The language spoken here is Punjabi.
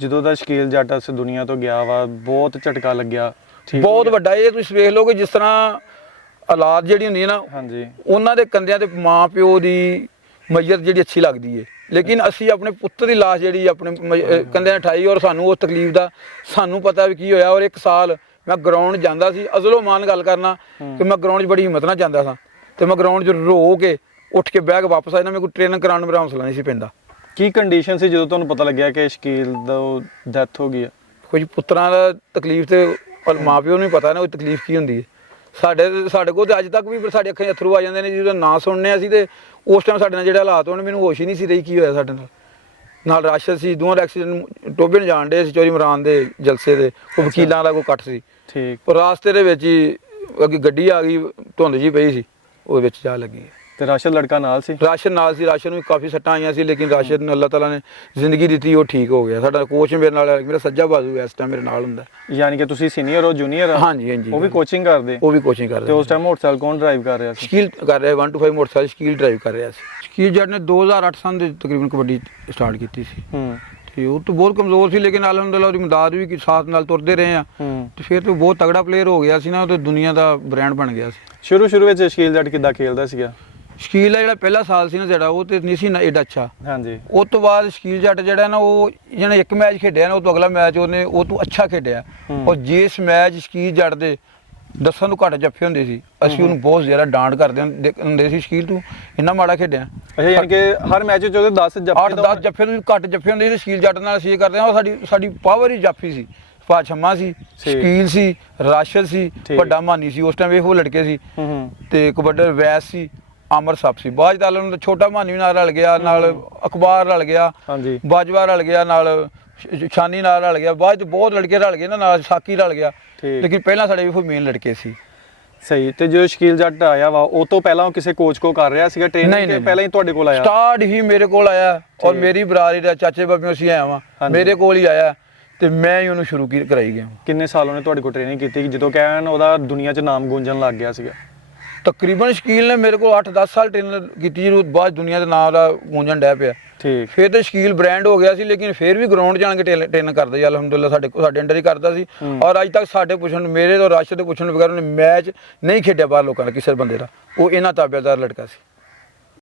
ਜਦੋਂ ਦਾ ਸ਼ਕੀਲ ਜੱਟ ਇਸ ਦੁਨੀਆ ਤੋਂ ਗਿਆ ਵਾ ਬਹੁਤ ਝਟਕਾ ਲੱਗਿਆ। ਬਹੁਤ ਵੱਡਾ। ਇਹ ਤੁਸੀਂ ਵੇਖ ਲਓ ਕਿ ਜਿਸ ਤਰ੍ਹਾਂ ਔਲਾਦ ਜਿਹੜੀ ਹੁੰਦੀ ਹੈ ਨਾ, ਹਾਂਜੀ, ਉਹਨਾਂ ਦੇ ਕੰਦਿਆਂ ਤੇ ਮਾਂ ਪਿਓ ਦੀ ਮਈਅਤ ਜਿਹੜੀ ਅੱਛੀ ਲੱਗਦੀ ਹੈ, ਲੇਕਿਨ ਅਸੀਂ ਆਪਣੇ ਪੁੱਤਰ ਦੀ ਲਾਸ਼ ਜਿਹੜੀ ਆਪਣੇ ਕੰਦਿਆਂ 'ਤੇ ਠਾਈ, ਔਰ ਸਾਨੂੰ ਉਸ ਤਕਲੀਫ ਦਾ ਸਾਨੂੰ ਪਤਾ ਵੀ ਕੀ ਹੋਇਆ। ਔਰ ਇੱਕ ਸਾਲ ਮੈਂ ਗਰਾਊਂਡ ਜਾਂਦਾ ਸੀ, ਅਜ਼ਲੋ ਮਾਨ ਗੱਲ ਕਰਨਾ ਕਿ ਮੈਂ ਗਰਾਊਂਡ 'ਚ ਬੜੀ ਹਿੰਮਤ ਨਾਲ ਜਾਂਦਾ ਸਾਂ, ਤੇ ਮੈਂ ਗਰਾਊਂਡ 'ਚ ਰੋ ਕੇ ਉੱਠ ਕੇ ਬਹਿ ਕੇ ਵਾਪਸ ਆਇਆ ਨਾ, ਮੇਰੇ ਕੋਲ ਟ੍ਰੇਨਿੰਗ ਕਰਾਉਣ ਨੂੰ ਮੇਰਾ ਹੌਸਲਾ ਨਹੀਂ ਸੀ ਪੈਂਦਾ। ਕੀ ਕੰਡੀਸ਼ਨ ਸੀ ਜਦੋਂ ਤੁਹਾਨੂੰ ਪਤਾ ਲੱਗਿਆ ਕਿ ਸ਼ਕੀਲ ਦਾ ਡੈਥ ਹੋ ਗਈ ਹੈ? ਕੁਝ ਪੁੱਤਰਾਂ ਦਾ ਤਕਲੀਫ ਤੇ ਮਾਂ ਪਿਓ ਨੂੰ ਹੀ ਪਤਾ ਨਾ ਉਹ ਤਕਲੀਫ ਕੀ ਹੁੰਦੀ ਹੈ। ਸਾਡੇ ਕੋਲ ਤੇ ਅੱਜ ਤੱਕ ਵੀ ਸਾਡੇ ਅੱਖਾਂ 'ਚ ਅੱਥਰੂ ਆ ਜਾਂਦੇ ਨੇ ਜਦੋਂ ਨਾਂ ਸੁਣਨੇ ਅਸੀਂ, ਤੇ ਉਸ ਟਾਈਮ ਸਾਡੇ ਨਾਲ ਜਿਹੜੇ ਹਾਲਾਤ ਹੋਣ ਮੈਨੂੰ ਹੋਸ਼ ਹੀ ਨਹੀਂ ਸੀ ਰਹੀ ਕੀ ਹੋਇਆ ਸਾਡੇ ਨਾਲ ਰਾਸ਼ਦ ਸੀ, ਦੋਵਾਂ ਦਾ ਐਕਸੀਡੈਂਟ ਟੋਬੇ ਨੂੰ ਜਾਣ ਡੇ ਸੀ ਚੋਰੀ ਮਰਾਨ ਦੇ ਜਲਸੇ ਦੇ, ਉਹ ਵਕੀਲਾਂ ਦਾ ਕੋਈ ਕੱਟ ਸੀ। ਠੀਕ। ਪਰ ਰਾਸਤੇ ਦੇ ਵਿੱਚ ਹੀ ਅੱਗੇ ਗੱਡੀ ਆ ਗਈ, ਧੁੰਦ ਜੀ ਪਈ ਸੀ, ਉਹਦੇ ਵਿੱਚ ਜਾ ਲੱਗੀ। ਤੇ ਰਾਸ਼ਦ ਲੜਕਾ ਨਾਲ ਸੀ? ਰਾਸ਼ਦ ਨਾਲ ਸੀ। ਰਾਸ਼ਦ ਨੂੰ ਵੀ ਕਾਫੀ ਸੱਟਾਂ ਆਈਆਂ ਸੀ, ਲੇਕਿਨ ਰਾਸ਼ਦ ਨੂੰ ਅੱਲਾਹ ਤਾਲਾ ਨੇ ਜ਼ਿੰਦਗੀ ਦਿੱਤੀ, ਉਹ ਠੀਕ ਹੋ ਗਿਆ। ਸਾਡਾ ਕੋਚ ਮੇਰੇ ਨਾਲ, ਮੇਰਾ ਸੱਜਾ ਬਾਜ਼ੂ ਇਸ ਟਾਈਮ ਮੇਰੇ ਨਾਲ ਹੁੰਦਾ। ਯਾਨੀ ਕਿ ਤੁਸੀਂ ਸੀਨੀਅਰ ਹੋ ਜੂਨੀਅਰ? ਹਾਂਜੀ ਹਾਂਜੀ। ਉਹ ਵੀ ਕੋਚਿੰਗ ਕਰਦੇ? ਉਹ ਵੀ ਕੋਚਿੰਗ ਕਰਦੇ। ਤੇ ਉਸ ਟਾਈਮ ਮੋਟਰਸਾਈਕਲ ਕੌਣ ਡਰਾਈਵ ਕਰ ਰਿਹਾ ਸੀ? ਸ਼ਕੀਲ ਕਰ ਰਿਹਾ, 1 to 5 ਮੋਟਰਸਾਈਕਲ ਸ਼ਕੀਲ ਡਰਾਈਵ ਕਰ ਰਿਹਾ ਸੀ। ਸ਼ਕੀਲ ਜੱਟ ਨੇ 2008 ਸਾਲ ਦੇ ਤਕਰੀਬਨ ਕਬੱਡੀ ਸਟਾਰਟ ਕੀਤੀ ਸੀ। ਤੇ ਉਹ ਤਾਂ ਬਹੁਤ ਕਮਜ਼ੋਰ ਸੀ, ਲੇਕਿਨ ਅਲਹਮਦੁਲਿਲਾ ਉਹਦੀ ਮਦਦ ਵੀ ਸਾਥ ਨਾਲ ਤੁਰਦੇ ਰਹੇ ਆ, ਤੇ ਫਿਰ ਤਾਂ ਬਹੁਤ ਤਗੜਾ ਪਲੇਅਰ ਹੋ ਗਿਆ ਸੀ ਨਾ, ਉਹ ਤੇ ਦੁਨੀਆ ਦਾ ਬ੍ਰਾਂਡ ਬਣ ਗਿਆ ਸੀ। ਸ਼ੁਰੂ ਵਿੱਚ ਸ਼ਕੀਲ ਜੱਟ ਕਿੱਦਾਂ ਖੇਲਦਾ ਸੀਗਾ? ਸ਼ਕੀਲ ਦਾ ਜਿਹੜਾ ਪਹਿਲਾ ਸਾਲ ਸੀ ਨਾ ਜਿਹੜਾ, ਉਹ ਤੇ ਨਹੀਂ ਸੀ ਨਾ ਏਡਾ ਅੱਛਾ। ਹਾਂਜੀ। ਉਸ ਤੋਂ ਬਾਅਦ ਸ਼ਕੀਲ ਜੱਟ ਜਿਹੜਾ ਨਾ, ਉਹ ਜਿਹਨੇ ਇੱਕ ਮੈਚ ਖੇਡਿਆ ਨਾ, ਉਹ ਤੋਂ ਅਗਲਾ ਮੈਚ ਉਹਨੇ ਉਹ ਤੋਂ ਅੱਛਾ ਖੇਡਿਆ। ਔਰ ਜਿਸ ਮੈਚ ਸ਼ਕੀਲ ਜੱਟ ਦੇ 10 ਤੋਂ ਘੱਟ ਜੱਫੇ ਹੁੰਦੇ ਸੀ, ਅਸੀਂ ਉਹਨੂੰ ਬਹੁਤ ਜ਼ਿਆਦਾ ਡਾਂਟ ਕਰਦੇ ਹੁੰਦੇ ਸੀ, ਸ਼ਕੀਲ ਤੂੰ ਇੰਨਾ ਮਾੜਾ ਖੇਡਿਆ। ਅੱਛਾ, ਯਾਨੀ ਕਿ ਹਰ ਮੈਚ 'ਚ ਉਹਦੇ 10 ਜੱਫੇ 8-10 ਜੱਫੇ ਤੋਂ ਘੱਟ ਜੱਫੇ ਹੁੰਦੇ ਸੀ। ਸ਼ਕੀਲ ਜੱਟ ਨਾਲ ਅਸੀਂ ਇਹ ਕਰਦੇ ਹਾਂ, ਉਹ ਸਾਡੀ ਪਾਵਰ ਹੀ ਜਾਫੀ ਸੀ। ਪਾਛਮਾ ਸੀ, ਸ਼ਕੀਲ ਸੀ, ਰਾਸ਼ਦ ਸੀ, ਵੱਡਾ ਮਾਨੀ ਸੀ, ਉਸ ਟਾਈਮ ਇਹੋ ਲੜਕੇ ਸੀ, ਤੇ ਕਬੱਡਰ ਵੈਸ ਸੀ, ਅਮਰ ਸੱਪ ਸੀ। ਬਾਅਦ ਚ ਨੂੰ ਛੋਟਾ ਮਾਨੀ ਨਾਲ ਰਲ ਗਿਆ, ਨਾਲ ਅਖਬਾਰ ਰਲ ਗਿਆ, ਬਾਜਵਾ ਰਲ ਗਿਆ, ਨਾਲ ਛਾਨੀ ਨਾਲ ਰਲ ਗਿਆ। ਬਾਅਦ ਚ ਬਹੁਤ ਲੜਕੇ ਰਲ ਗਏ ਨਾ, ਨਾਲ ਸਾਕੀ ਰਲ ਗਿਆ, ਲੇਕਿਨ ਪਹਿਲਾਂ ਸਾਡੇ ਇਹੋ ਮੇਨ ਲੜਕੇ ਸੀ। ਸਹੀ। ਤੇ ਜਦੋਂ ਸ਼ਕੀਲ ਜੱਟ ਆਇਆ ਵਾ, ਉਹ ਤੋਂ ਪਹਿਲਾਂ ਉਹ ਕਿਸੇ ਕੋਚ ਕੋ ਕਰ ਰਿਹਾ ਸੀਗਾ ਟ੍ਰੇਨਿੰਗ, ਕਿ ਪਹਿਲਾਂ ਹੀ ਤੁਹਾਡੇ ਕੋਲ ਆਇਆ? ਸਟਾਰਟ ਹੀ ਮੇਰੇ ਕੋਲ ਆਇਆ, ਔਰ ਮੇਰੀ ਬਰਾਦਰੀ ਦਾ ਚਾਚੇ ਬਾਬਿਆਂ ਅਸੀਂ ਆਇਆ ਵਾਂ, ਮੇਰੇ ਕੋਲ ਹੀ ਆਇਆ, ਤੇ ਮੈਂ ਹੀ ਉਹਨੂੰ ਸ਼ੁਰੂ ਕਰਾਈ ਗਿਆ। ਕਿੰਨੇ ਸਾਲ ਉਹਨੇ ਤੁਹਾਡੇ ਕੋਲ ਟ੍ਰੇਨਿੰਗ ਕੀਤੀ ਜਦੋਂ ਕਹਿਣ ਉਹਦਾ ਦੁਨੀਆ 'ਚ ਨਾਮ ਗੂੰਜਣ ਲੱਗ ਗਿਆ ਸੀਗਾ? ਤਕਰੀਬਨ ਸ਼ਕੀਲ ਨੇ ਮੇਰੇ ਕੋਲ 8-10 ਸਾਲ ਟ੍ਰੇਨਿੰਗ ਕੀਤੀ, ਜਦੋਂ ਬਾਅਦ ਦੁਨੀਆ ਦੇ ਨਾਮ ਦਾ ਗੂੰਜਣ ਡਿਆ ਪਿਆ। ਠੀਕ। ਫਿਰ ਤਾਂ ਸ਼ਕੀਲ ਬ੍ਰਾਂਡ ਹੋ ਗਿਆ ਸੀ, ਲੇਕਿਨ ਫਿਰ ਵੀ ਗਰਾਊਂਡ ਜਾਣ ਕੇ ਟ੍ਰੇਨਿੰਗ ਕਰਦਾ ਸੀ, ਅਲਹਮਦੁਲਿਲਾ ਸਾਡੇ ਅੰਡਰ ਹੀ ਕਰਦਾ ਸੀ। ਔਰ ਅੱਜ ਤੱਕ ਸਾਡੇ ਪੁੱਛਣ, ਮੇਰੇ ਤੋਂ ਰਾਸ਼ਦ ਦੇ ਪੁੱਛਣ ਬਗੈਰ ਉਹਨੇ ਮੈਚ ਨਹੀਂ ਖੇਡਿਆ ਬਾਹਰ ਲੋਕਾਂ ਦਾ ਕਿਸੇ ਬੰਦੇ ਦਾ, ਉਹ ਇਹਨਾਂ ਤਾਬੇਦਾਰ ਲੜਕਾ ਸੀ।